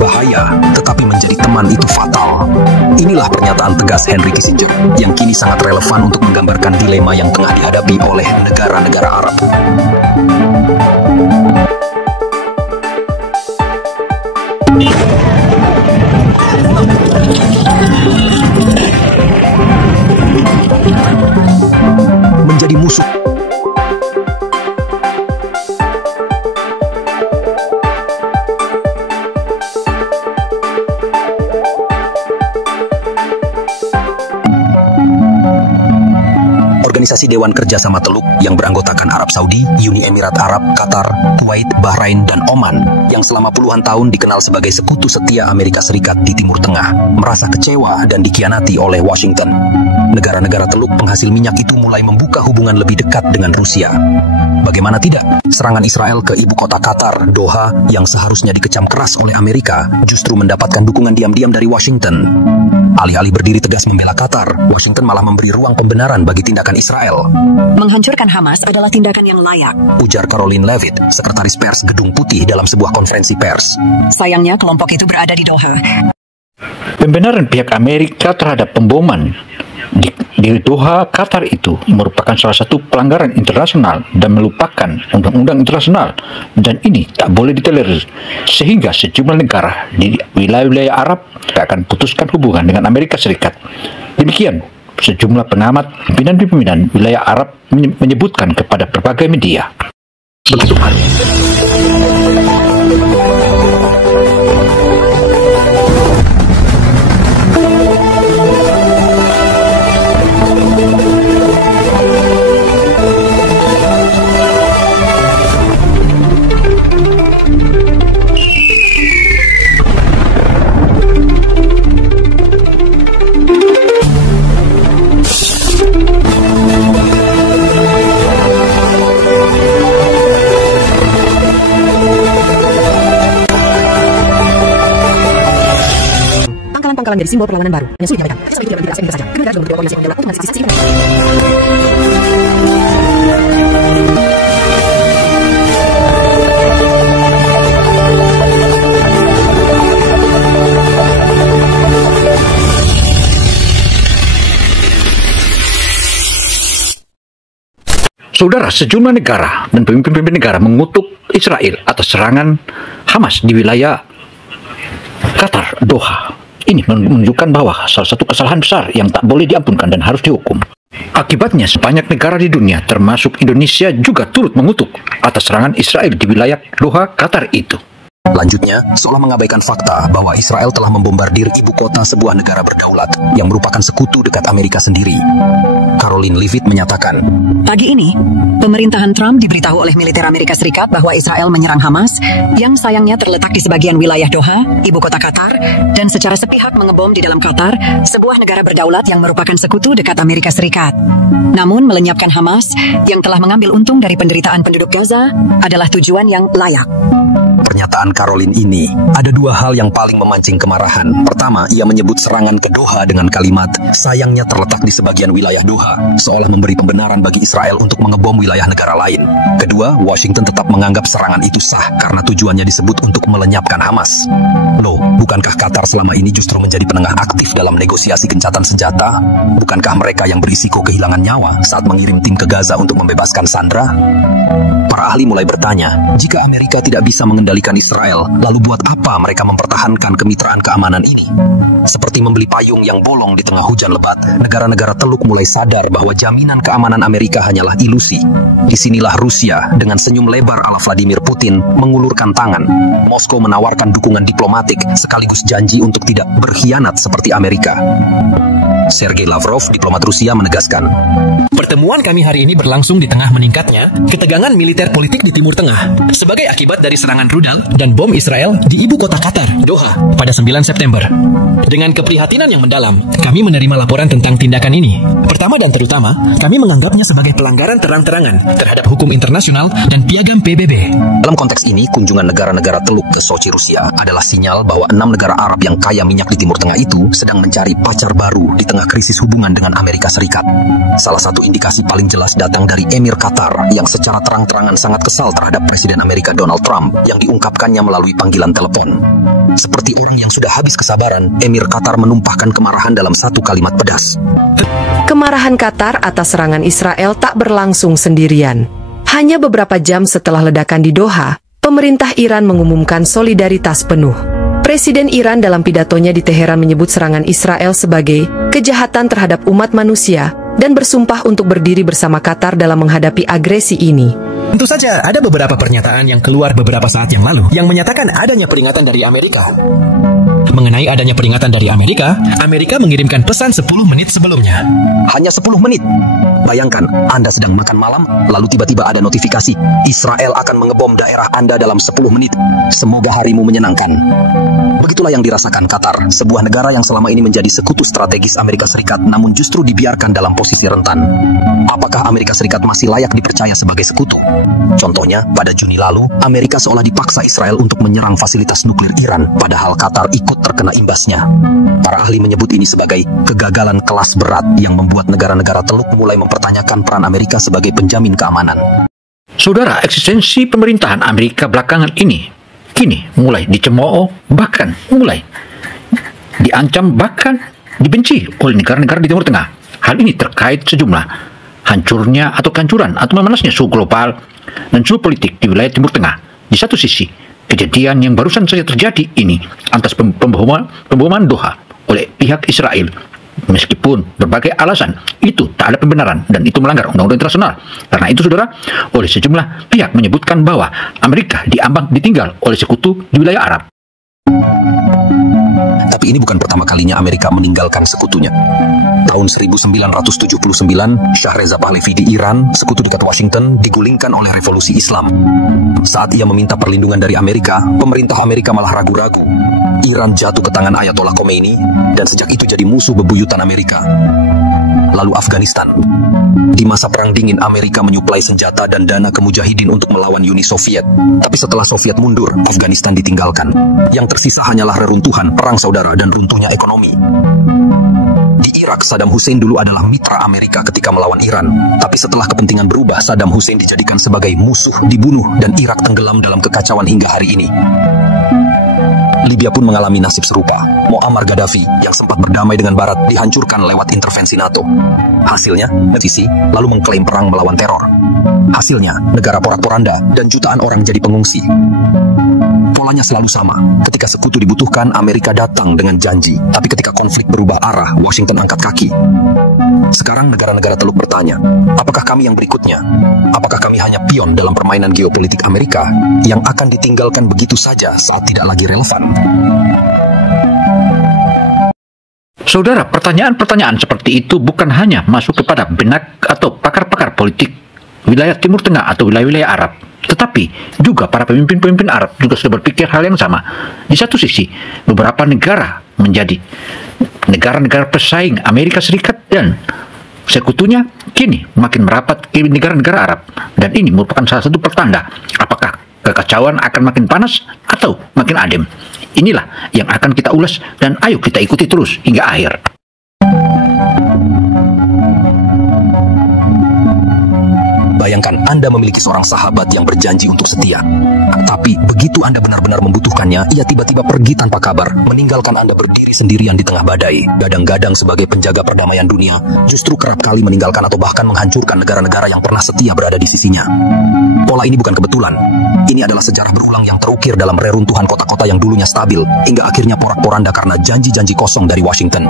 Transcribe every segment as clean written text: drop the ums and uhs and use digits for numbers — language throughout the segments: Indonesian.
berbahaya, tetapi menjadi teman itu fatal. Inilah pernyataan tegas Henry Kissinger yang kini sangat relevan untuk menggambarkan dilema yang tengah dihadapi oleh negara-negara Arab. Menjadi musuh. Organisasi Dewan Kerjasama Teluk yang beranggotakan Arab Saudi, Uni Emirat Arab, Qatar, Kuwait, Bahrain, dan Oman yang selama puluhan tahun dikenal sebagai sekutu setia Amerika Serikat di Timur Tengah merasa kecewa dan dikhianati oleh Washington. Negara-negara Teluk penghasil minyak itu mulai membuka hubungan lebih dekat dengan Rusia. Bagaimana tidak, serangan Israel ke ibu kota Qatar, Doha, yang seharusnya dikecam keras oleh Amerika, justru mendapatkan dukungan diam-diam dari Washington. Alih-alih berdiri tegas membela Qatar, Washington malah memberi ruang pembenaran bagi tindakan Israel. Menghancurkan Hamas adalah tindakan yang layak, ujar Caroline Leavitt, sekretaris pers Gedung Putih dalam sebuah konferensi pers. Sayangnya kelompok itu berada di Doha. Pembenaran pihak Amerika terhadap pemboman di Doha, Qatar itu merupakan salah satu pelanggaran internasional dan melupakan undang-undang internasional, dan ini tak boleh ditolerir, sehingga sejumlah negara di wilayah-wilayah Arab akan putuskan hubungan dengan Amerika Serikat. Demikian sejumlah pengamat, pimpinan wilayah Arab menyebutkan kepada berbagai media. Pangkalan dari simbol perlawanan baru. Hanya sulit diabaikan. Kita tidak asing saja. Kedua negara juga berkoordinasi dengan untuk mengatasi sisi. Saudara, sejumlah negara dan pemimpin negara mengutuk Israel atas serangan Hamas di wilayah Qatar, Doha. Ini menunjukkan bahwa salah satu kesalahan besar yang tak boleh diampunkan dan harus dihukum. Akibatnya, banyak negara di dunia, termasuk Indonesia, juga turut mengutuk atas serangan Israel di wilayah Doha, Qatar itu. Lanjutnya, seolah mengabaikan fakta bahwa Israel telah membombardir ibu kota sebuah negara berdaulat yang merupakan sekutu dekat Amerika sendiri. Caroline Leavitt menyatakan, pagi ini, pemerintahan Trump diberitahu oleh militer Amerika Serikat bahwa Israel menyerang Hamas yang sayangnya terletak di sebagian wilayah Doha, ibu kota Qatar, dan secara sepihak mengebom di dalam Qatar, sebuah negara berdaulat yang merupakan sekutu dekat Amerika Serikat. Namun, melenyapkan Hamas yang telah mengambil untung dari penderitaan penduduk Gaza adalah tujuan yang layak. Pernyataan Caroline ini ada dua hal yang paling memancing kemarahan. Pertama, ia menyebut serangan ke Doha dengan kalimat sayangnya terletak di sebagian wilayah Doha, seolah memberi pembenaran bagi Israel untuk mengebom wilayah negara lain. Kedua, Washington tetap menganggap serangan itu sah karena tujuannya disebut untuk melenyapkan Hamas. Loh, bukankah Qatar selama ini justru menjadi penengah aktif dalam negosiasi gencatan senjata? Bukankah mereka yang berisiko kehilangan nyawa saat mengirim tim ke Gaza untuk membebaskan sandera? Para ahli mulai bertanya, jika Amerika tidak bisa mengendalikan Israel, lalu buat apa mereka mempertahankan kemitraan keamanan ini? Seperti membeli payung yang bolong di tengah hujan lebat, negara-negara Teluk mulai sadar bahwa jaminan keamanan Amerika hanyalah ilusi. Disinilah Rusia dengan senyum lebar ala Vladimir Putin mengulurkan tangan. Moskow menawarkan dukungan diplomatik sekaligus janji untuk tidak berkhianat seperti Amerika. Sergei Lavrov, diplomat Rusia, menegaskan, pertemuan kami hari ini berlangsung di tengah meningkatnya ketegangan militer politik di Timur Tengah sebagai akibat dari serangan rudal dan bom Israel di ibu kota Qatar, Doha, pada 9 September. Dengan keprihatinan yang mendalam, kami menerima laporan tentang tindakan ini. Pertama dan terutama, kami menganggapnya sebagai pelanggaran terang-terangan terhadap hukum internasional dan piagam PBB. Dalam konteks ini, kunjungan negara-negara Teluk ke Sochi, Rusia adalah sinyal bahwa 6 negara Arab yang kaya minyak di Timur Tengah itu sedang mencari pacar baru di tengah tengah krisis hubungan dengan Amerika Serikat. Salah satu indikasi paling jelas datang dari Emir Qatar yang secara terang-terangan sangat kesal terhadap Presiden Amerika Donald Trump yang diungkapkannya melalui panggilan telepon. Seperti orang yang sudah habis kesabaran, Emir Qatar menumpahkan kemarahan dalam satu kalimat pedas. Kemarahan Qatar atas serangan Israel tak berlangsung sendirian. Hanya beberapa jam setelah ledakan di Doha, pemerintah Iran mengumumkan solidaritas penuh. Presiden Iran dalam pidatonya di Teheran menyebut serangan Israel sebagai kejahatan terhadap umat manusia dan bersumpah untuk berdiri bersama Qatar dalam menghadapi agresi ini. Tentu saja ada beberapa pernyataan yang keluar beberapa saat yang lalu yang menyatakan adanya peringatan dari Amerika. Mengenai adanya peringatan dari Amerika, Amerika mengirimkan pesan 10 menit sebelumnya. Hanya 10 menit. Bayangkan, Anda sedang makan malam, lalu tiba-tiba ada notifikasi, Israel akan mengebom daerah Anda dalam 10 menit. Semoga harimu menyenangkan. Begitulah yang dirasakan Qatar, sebuah negara yang selama ini menjadi sekutu strategis Amerika Serikat, namun justru dibiarkan dalam posisi rentan. Apakah Amerika Serikat masih layak dipercaya sebagai sekutu? Contohnya, pada Juni lalu, Amerika seolah dipaksa Israel untuk menyerang fasilitas nuklir Iran, padahal Qatar ikut terkena imbasnya. Para ahli menyebut ini sebagai kegagalan kelas berat yang membuat negara-negara Teluk mulai mempertanyakan peran Amerika sebagai penjamin keamanan. Saudara, eksistensi pemerintahan Amerika belakangan ini kini mulai dicemooh, bahkan mulai diancam, bahkan dibenci oleh negara-negara di Timur Tengah. Hal ini terkait sejumlah hancurnya atau kehancuran atau memanasnya suhu global dan suhu politik di wilayah Timur Tengah. Di satu sisi, kejadian yang barusan saja terjadi ini atas pemboman Doha oleh pihak Israel, meskipun berbagai alasan itu tak ada pembenaran dan itu melanggar undang-undang internasional. Karena itu, saudara, oleh sejumlah pihak menyebutkan bahwa Amerika diambang ditinggal oleh sekutu di wilayah Arab. Tapi ini bukan pertama kalinya Amerika meninggalkan sekutunya. Tahun 1979, Shah Reza Pahlavi di Iran, sekutu dekat Washington, digulingkan oleh revolusi Islam. Saat ia meminta perlindungan dari Amerika, pemerintah Amerika malah ragu-ragu. Iran jatuh ke tangan Ayatollah Khomeini, dan sejak itu jadi musuh bebuyutan Amerika. Lalu Afghanistan. Di masa Perang Dingin, Amerika menyuplai senjata dan dana ke mujahidin untuk melawan Uni Soviet. Tapi setelah Soviet mundur, Afghanistan ditinggalkan. Yang tersisa hanyalah reruntuhan, perang saudara, dan runtuhnya ekonomi. Di Irak, Saddam Hussein dulu adalah mitra Amerika ketika melawan Iran. Tapi setelah kepentingan berubah, Saddam Hussein dijadikan sebagai musuh, dibunuh, dan Irak tenggelam dalam kekacauan hingga hari ini. Libya pun mengalami nasib serupa. Muammar Gaddafi yang sempat berdamai dengan Barat dihancurkan lewat intervensi NATO. Hasilnya, Sisi lalu mengklaim perang melawan teror. Hasilnya, negara porak-poranda dan jutaan orang jadi pengungsi. Polanya selalu sama. Ketika sekutu dibutuhkan, Amerika datang dengan janji. Tapi ketika konflik berubah arah, Washington angkat kaki. Sekarang negara-negara Teluk bertanya, apakah kami yang berikutnya? Apakah kami hanya pion dalam permainan geopolitik Amerika yang akan ditinggalkan begitu saja saat tidak lagi relevan? Saudara, pertanyaan-pertanyaan seperti itu bukan hanya masuk kepada benak atau pakar-pakar politik wilayah Timur Tengah atau wilayah-wilayah Arab, tetapi juga para pemimpin-pemimpin Arab juga sudah berpikir hal yang sama. Di satu sisi, beberapa negara menjadi negara-negara pesaing Amerika Serikat dan sekutunya kini makin merapat ke negara-negara Arab, dan ini merupakan salah satu pertanda apakah kekacauan akan makin panas atau makin adem. Inilah yang akan kita ulas dan ayo kita ikuti terus hingga akhir. Bayangkan Anda memiliki seorang sahabat yang berjanji untuk setia. Tapi begitu Anda benar-benar membutuhkannya, ia tiba-tiba pergi tanpa kabar, meninggalkan Anda berdiri sendirian di tengah badai. Gadang-gadang sebagai penjaga perdamaian dunia, justru kerap kali meninggalkan atau bahkan menghancurkan negara-negara yang pernah setia berada di sisinya. Pola ini bukan kebetulan. Ini adalah sejarah berulang yang terukir dalam reruntuhan kota-kota yang dulunya stabil, hingga akhirnya porak-poranda karena janji-janji kosong dari Washington.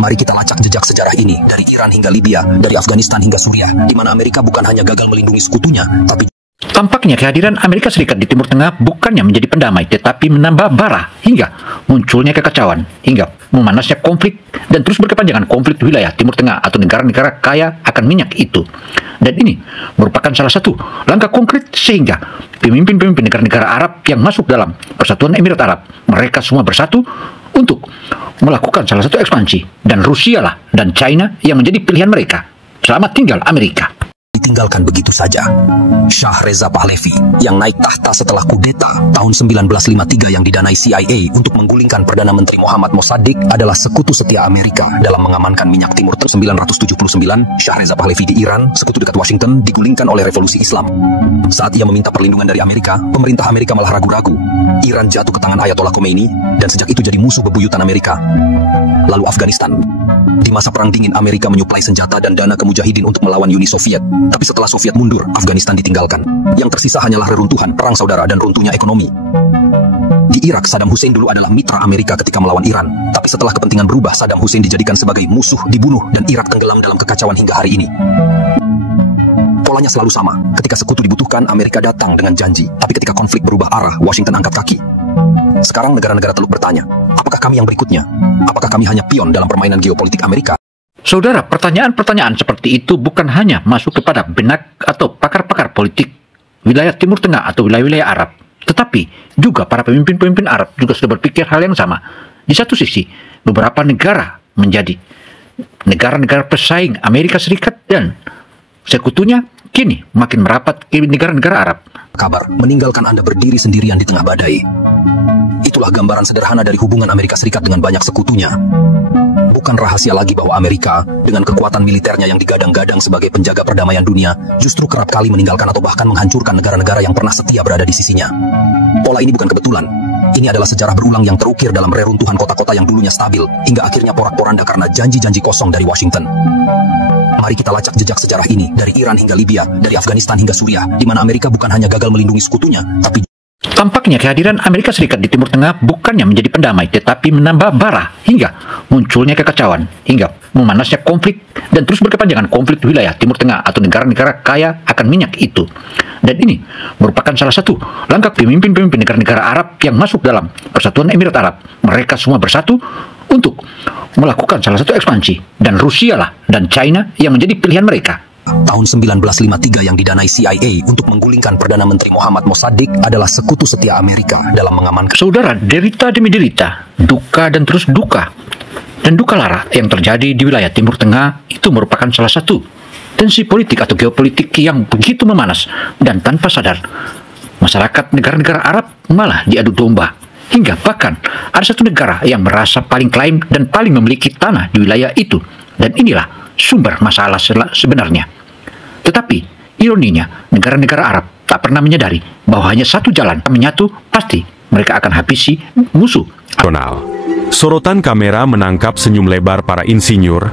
Mari kita lacak jejak sejarah ini, dari Iran hingga Libya, dari Afghanistan hingga Suriah, di mana Amerika bukan hanya gagal melindungi sekutunya, tapi tampaknya kehadiran Amerika Serikat di Timur Tengah bukannya menjadi pendamai, tetapi menambah bara hingga munculnya kekacauan, hingga memanasnya konflik dan terus berkepanjangan konflik di wilayah Timur Tengah atau negara-negara kaya akan minyak itu. Dan ini merupakan salah satu langkah konkret sehingga pemimpin-pemimpin negara-negara Arab yang masuk dalam Persatuan Emirat Arab, mereka semua bersatu untuk melakukan salah satu ekspansi, dan Rusia lah dan China yang menjadi pilihan mereka. Selamat tinggal Amerika. ditinggalkan begitu saja. Shah Reza Pahlavi yang naik tahta setelah kudeta tahun 1953 yang didanai CIA untuk menggulingkan Perdana Menteri Muhammad Mossadegh adalah sekutu setia Amerika dalam mengamankan minyak Timur Tengah. 1979, Shah Reza Pahlavi di Iran, sekutu dekat Washington, digulingkan oleh revolusi Islam. Saat ia meminta perlindungan dari Amerika, pemerintah Amerika malah ragu-ragu. Iran jatuh ke tangan Ayatollah Khomeini dan sejak itu jadi musuh bebuyutan Amerika. Lalu Afghanistan. Di masa Perang Dingin, Amerika menyuplai senjata dan dana ke mujahidin untuk melawan Uni Soviet. Tapi setelah Soviet mundur, Afghanistan ditinggalkan. Yang tersisa hanyalah reruntuhan, perang saudara, dan runtuhnya ekonomi. Di Irak, Saddam Hussein dulu adalah mitra Amerika ketika melawan Iran. Tapi setelah kepentingan berubah, Saddam Hussein dijadikan sebagai musuh, dibunuh, dan Irak tenggelam dalam kekacauan hingga hari ini. Polanya selalu sama. Ketika sekutu dibutuhkan, Amerika datang dengan janji. Tapi ketika konflik berubah arah, Washington angkat kaki. Sekarang negara-negara Teluk bertanya, apakah kami yang berikutnya? Apakah kami hanya pion dalam permainan geopolitik Amerika? Saudara, pertanyaan-pertanyaan seperti itu bukan hanya masuk kepada benak atau pakar-pakar politik wilayah Timur Tengah atau wilayah-wilayah Arab, tetapi juga para pemimpin-pemimpin Arab juga sudah berpikir hal yang sama. Di satu sisi, beberapa negara menjadi negara-negara pesaing Amerika Serikat dan sekutunya kini makin merapat ke negara-negara Arab. Kabar meninggalkan Anda berdiri sendirian di tengah badai. Itulah gambaran sederhana dari hubungan Amerika Serikat dengan banyak sekutunya. Bukan rahasia lagi bahwa Amerika, dengan kekuatan militernya yang digadang-gadang sebagai penjaga perdamaian dunia, justru kerap kali meninggalkan atau bahkan menghancurkan negara-negara yang pernah setia berada di sisinya. Pola ini bukan kebetulan. Ini adalah sejarah berulang yang terukir dalam reruntuhan kota-kota yang dulunya stabil, hingga akhirnya porak-poranda karena janji-janji kosong dari Washington. Mari kita lacak jejak sejarah ini, dari Iran hingga Libya, dari Afghanistan hingga Suriah, di mana Amerika bukan hanya gagal melindungi sekutunya, tapi tampaknya kehadiran Amerika Serikat di Timur Tengah bukannya menjadi pendamai, tetapi menambah bara hingga munculnya kekacauan, hingga memanasnya konflik dan terus berkepanjangan konflik di wilayah Timur Tengah atau negara-negara kaya akan minyak itu. Dan ini merupakan salah satu langkah pemimpin-pemimpin negara-negara Arab yang masuk dalam Persatuan Emirat Arab. Mereka semua bersatu untuk melakukan salah satu ekspansi, dan Rusia lah dan China yang menjadi pilihan mereka. Tahun 1953 yang didanai CIA untuk menggulingkan Perdana Menteri Muhammad Mossadegh adalah sekutu setia Amerika dalam mengamankan. Saudara, derita demi derita, duka dan terus duka, dan duka lara yang terjadi di wilayah Timur Tengah itu merupakan salah satu tensi politik atau geopolitik yang begitu memanas, dan tanpa sadar masyarakat negara-negara Arab malah diadu domba, hingga bahkan ada satu negara yang merasa paling klaim dan paling memiliki tanah di wilayah itu, dan inilah sumber masalah sebenarnya. Tetapi ironinya, negara-negara Arab tak pernah menyadari bahwa hanya satu jalan menyatu, pasti mereka akan habisi musuh. Sorotan kamera menangkap senyum lebar para insinyur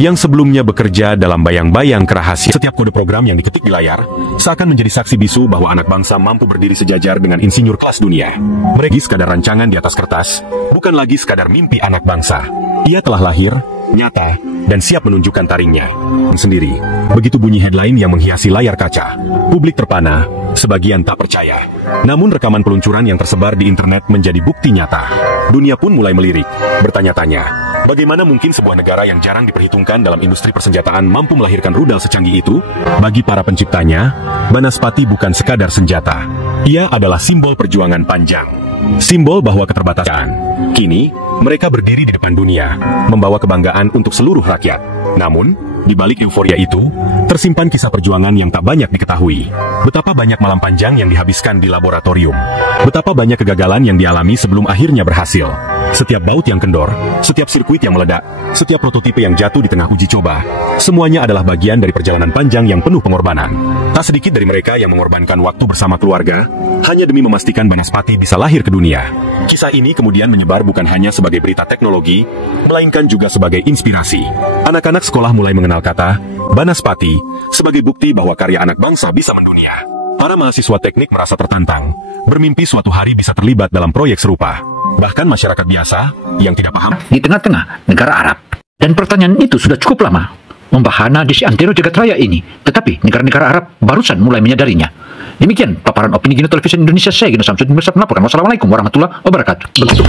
yang sebelumnya bekerja dalam bayang-bayang kerahasiaan. Setiap kode program yang diketik di layar seakan menjadi saksi bisu bahwa anak bangsa mampu berdiri sejajar dengan insinyur kelas dunia. Mereka sekadar rancangan di atas kertas, bukan lagi sekadar mimpi anak bangsa. Ia telah lahir, nyata, dan siap menunjukkan taringnya sendiri. Begitu bunyi headline yang menghiasi layar kaca. Publik terpana, sebagian tak percaya. Namun rekaman peluncuran yang tersebar di internet menjadi bukti nyata. Dunia pun mulai melirik, bertanya-tanya, bagaimana mungkin sebuah negara yang jarang diperhitungkan dalam industri persenjataan mampu melahirkan rudal secanggih itu? Bagi para penciptanya, Banaspati bukan sekadar senjata. Ia adalah simbol perjuangan panjang. Simbol bahwa keterbatasan. Kini, mereka berdiri di depan dunia, membawa kebanggaan untuk seluruh rakyat. Namun, di balik euforia itu, tersimpan kisah perjuangan yang tak banyak diketahui. Betapa banyak malam panjang yang dihabiskan di laboratorium. Betapa banyak kegagalan yang dialami sebelum akhirnya berhasil. Setiap baut yang kendor, setiap sirkuit yang meledak, setiap prototipe yang jatuh di tengah uji coba, semuanya adalah bagian dari perjalanan panjang yang penuh pengorbanan. Tak sedikit dari mereka yang mengorbankan waktu bersama keluarga, hanya demi memastikan Banaspati bisa lahir ke dunia. Kisah ini kemudian menyebar bukan hanya sebagai berita teknologi, melainkan juga sebagai inspirasi. Anak-anak sekolah mulai mengenal kata Banaspati sebagai bukti bahwa karya anak bangsa bisa mendunia. Para mahasiswa teknik merasa tertantang, bermimpi suatu hari bisa terlibat dalam proyek serupa. Bahkan masyarakat biasa yang tidak paham di tengah-tengah negara Arab. Dan pertanyaan itu sudah cukup lama membahana di antero jagat raya ini, tetapi negara-negara Arab barusan mulai menyadarinya. Demikian paparan opini Gino Televisi Indonesia, saya Gino Samsudin melaporkan. Wassalamualaikum warahmatullahi wabarakatuh. Begitu.